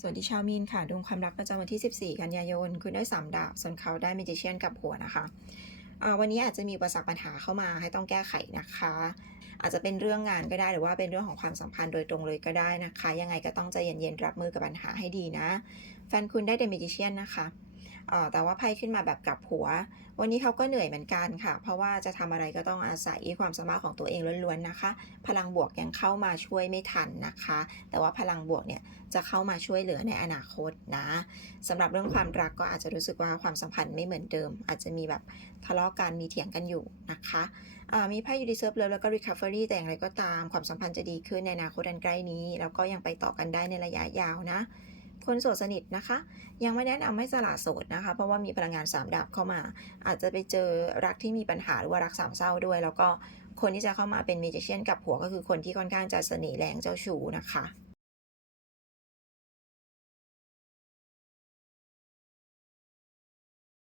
สวัสดีชาวมีนค่ะดวงความรักประจำวันที่ 14 กันยายน คุณได้ 3 ดาว ส่วนเขาได้เม g เชียนกับหัวนะคะ วันนี้อาจจะมีอุปสรรคปัญหาเข้ามาให้ต้องแก้ไขนะคะ อาจจะเป็นเรื่องงานก็ได้หรือว่าเป็นเรื่องของความสัมพันธ์โดยตรงเลยก็ได้นะคะ ยังไงก็ต้องใจเย็นๆรับมือกับปัญหาให้ดีนะ แฟนคุณได้เด m ม g เชียนนะคะ แต่ว่าไพ่ขึ้นมาแบบกลับหัว วันนี้เขาก็เหนื่อยเหมือนกันค่ะ เพราะว่าจะทำอะไรก็ต้องอาศัยความสามารถของตัวเองล้วนๆนะคะ พลังบวกยังเข้ามาช่วยไม่ทันนะคะ แต่ว่าพลังบวกเนี่ยจะเข้ามาช่วยเหลือในอนาคตนะสำหรับเรื่องความรักก็อาจจะรู้สึกว่าความสัมพันธ์ไม่เหมือนเดิม อาจจะมีแบบทะเลาะกันมีเถียงกันอยู่นะคะมีไพ่ยูดิเซิร์ฟแล้วก็ Recovery แต่อย่างไรก็ตามความสัมพันธ์จะดีขึ้นในอนาคตอันใกล้นี้ แล้วก็ยังไปต่อกันได้ในระยะยาวนะ คนโสดสนิทนะคะ ยังไม่แนะนำให้สละโสดนะคะ เพราะว่ามีพลังงานสามดาบเข้ามา อาจจะไปเจอรักที่มีปัญหาหรือว่ารักสามเศร้าด้วย แล้วก็คนที่จะเข้ามาเป็นเมจิเชียนกับหัวก็คือคนที่ค่อนข้างจะเสน่ห์แรงเจ้าชู้นะคะ